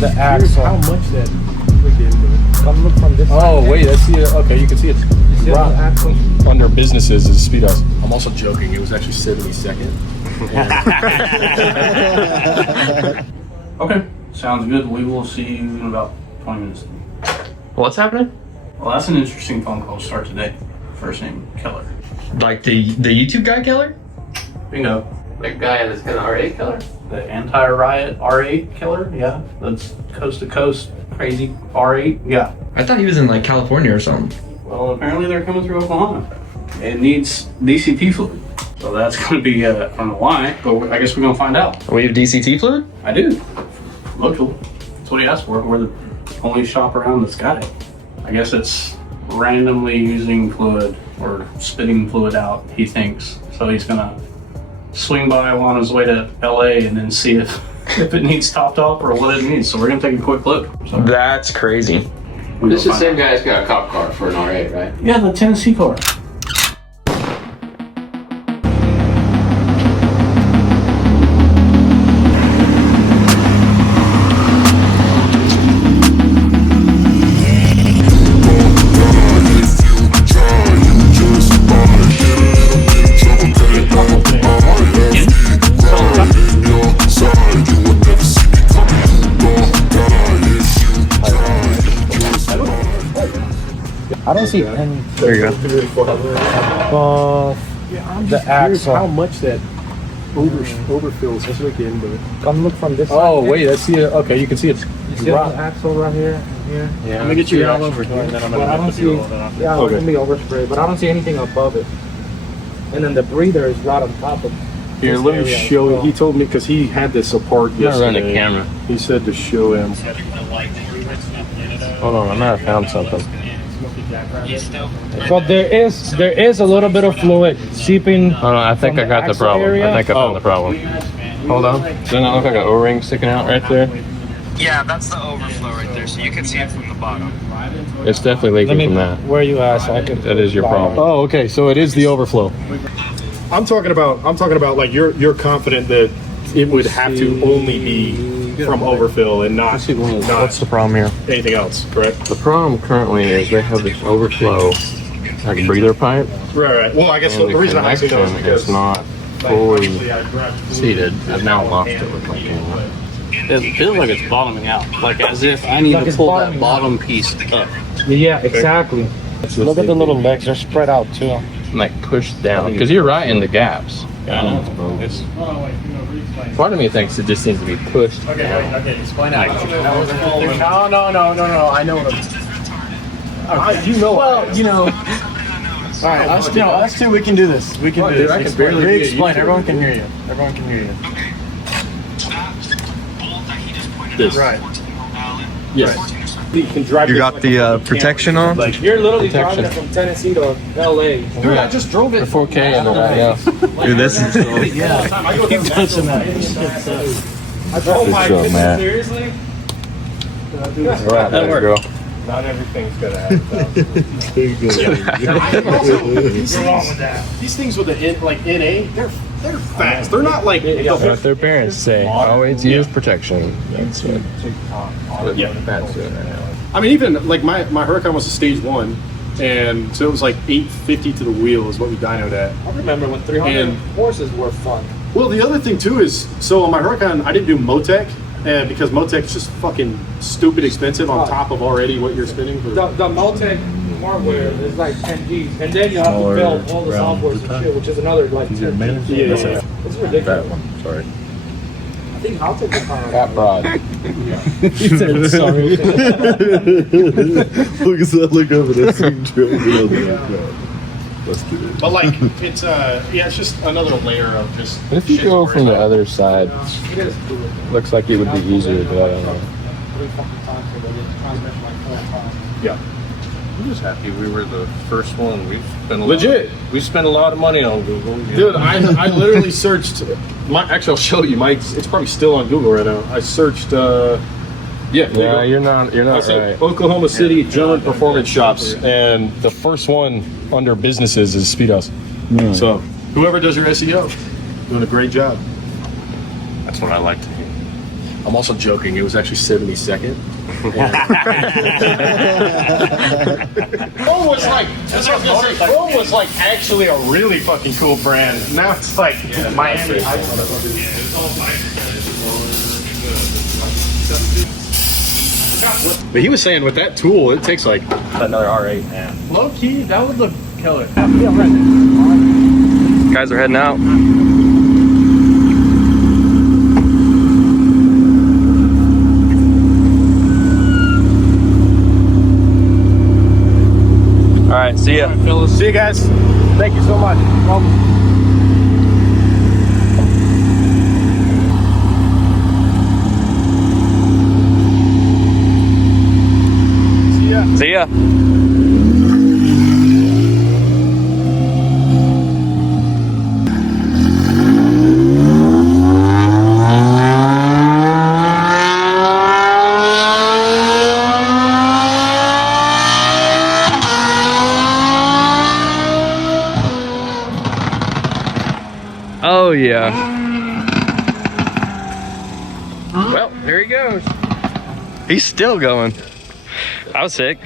the axle. How much that freaking... Come look from this side. Oh, wait, that's the... okay, you can see it. You see the axle? Under businesses is SPEEDhaus. I'm also joking. It was actually 72nd. Okay, sounds good. We will see you in about 20 minutes. What's happening? Well, that's an interesting phone call to start today. First name, Keller. Like the YouTube guy Keller? Bingo. That guy that's got an R8 Keller? The anti-riot R8 Keller, yeah. That's coast to coast, crazy R8, yeah. I thought he was in like California or something. Well, apparently they're coming through Oklahoma. It needs DCT fluid. So that's going to be, I don't know why, but I guess we're going to find out. We have DCT fluid? I do. Local. That's what he asked for. We're the only shop around that's got it. I guess it's randomly using fluid or spitting fluid out, he thinks. So he's going to swing by on his way to LA and then see if it needs topped off or what it needs. So we're going to take a quick look. So That's crazy. This is the same guy that's got a cop car for an R8, right? yeah, the Tennessee car. I don't see any. There you go. The axle. How much that overfills this weekend, but... Come look from this side. Oh, wait, that's the... okay, you can see it. You see the axle right here and here? Yeah. I'm gonna get you all over here, and then I'm But I gonna don't have to see. do all that. Yeah, Okay. it's gonna be overspray, but I don't see anything above it. And then the breather is right on top of. Here, this let me area as show you. well. He told me, because he had this apart yesterday. run a camera. He said to show him. Hold on, I might have found something. So there is a little bit of fluid seeping. Hold on, I think from I got the axle problem. area. I think I found the problem. Hold on. Doesn't that look like an O-ring sticking out right there? Yeah, that's the overflow right there, so you can see it from the bottom. It's definitely leaking from that. Where you at? So I can. That is your problem. Oh, okay. So it is the overflow. I'm talking about like you're confident that it would have to only be from overfill and not What's the problem here? anything else, correct? The problem currently is they have this overflow, like breather pipe, Right. Well, I guess and the reason I'm asking that is connection because is not fully seated. I've now lost it. It feels like it's bottoming out. Like as if I need Like to it's pull that bottoming bottom piece up. Yeah, exactly. Look at the little legs; they're spread out too. Like pushed down, because you're right in the gaps. Part of me thinks it just needs to be pushed down. explain that. No. I know what I'm. You know. Well, you know. All right, us two, we can do this. We can do dude, this. I can barely be a Explain. YouTuber. Everyone can hear you. Everyone can hear you. This. Right. Yes. You can drive. You this got like the a protection on? Like You're literally Protection. driving it from Tennessee to LA. dude, I just drove it. 4K in it right now. Dude, this is Keep touching that. Oh my so goodness, mad. seriously? right there, girl. Not everything's gonna have. These things with the NA, they're fast. They're not like. That's what their parents say. Always use protection. That's what Yeah. that's doing right now. I mean, even like my Huracan was a stage 1, and so it was like 850 to the wheel is what we dynoed at. I remember when 300 And- horses were fun. Well, the other thing too is, so on my Huracan, I didn't do Motec, and because Motec is just fucking stupid expensive on top of already what you're spending for. The Multec hardware is like 10 G's, and then you have to build all the software and shit, which is another like 10 G's. Yeah. It's ridiculous. Sorry. I think I'll take the car. Cat Broad. He said sorry. Look over there. Let's do it. But like, it's it's just another layer of just. What if you shit go to worry from the about. other side? It is cool. Looks like it would be easier, but I don't know. 3 fucking times ago, the transmission like 4 times. Yeah. I'm just happy we were the first one. We spent Legit. We spent a lot of money on Google. Dude, I literally searched. Actually, I'll show you. It's probably still on Google right now. I searched. Yeah, You're not I said right. Oklahoma City German performance shops, and the first one under businesses is SPEEDhaus. So whoever does your SEO, doing a great job. That's what I like to hear. I'm also joking. It was actually 72nd. Chrome was like, Chrome was like actually a really fucking cool brand. Now it's like Miami. But he was saying with that tool, it takes like another R8. Yeah. Low key, that would look killer. Guys are heading out. All right, see ya. See you guys. Thank you so much. See ya. Oh yeah. Well, there he goes. He's still going. I was sick.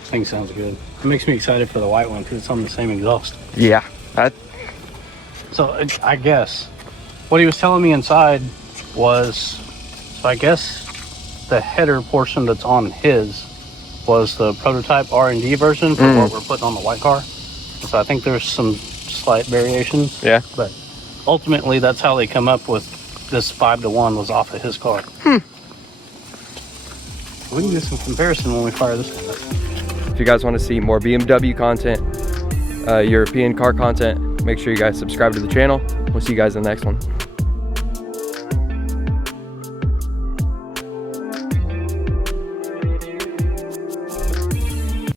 This thing sounds good. It makes me excited for the white one because it's on the same exhaust. Yeah. So I guess what he was telling me inside was, so I guess the header portion that's on his was the prototype R&D version for what we're putting on the white car. So I think there's some slight variations. Yeah. But ultimately, that's how they come up with this 5-to-1 was off of his car. We can do some comparison when we fire this one up. If you guys want to see more BMW content, European car content, make sure you guys subscribe to the channel. We'll see you guys in the next one.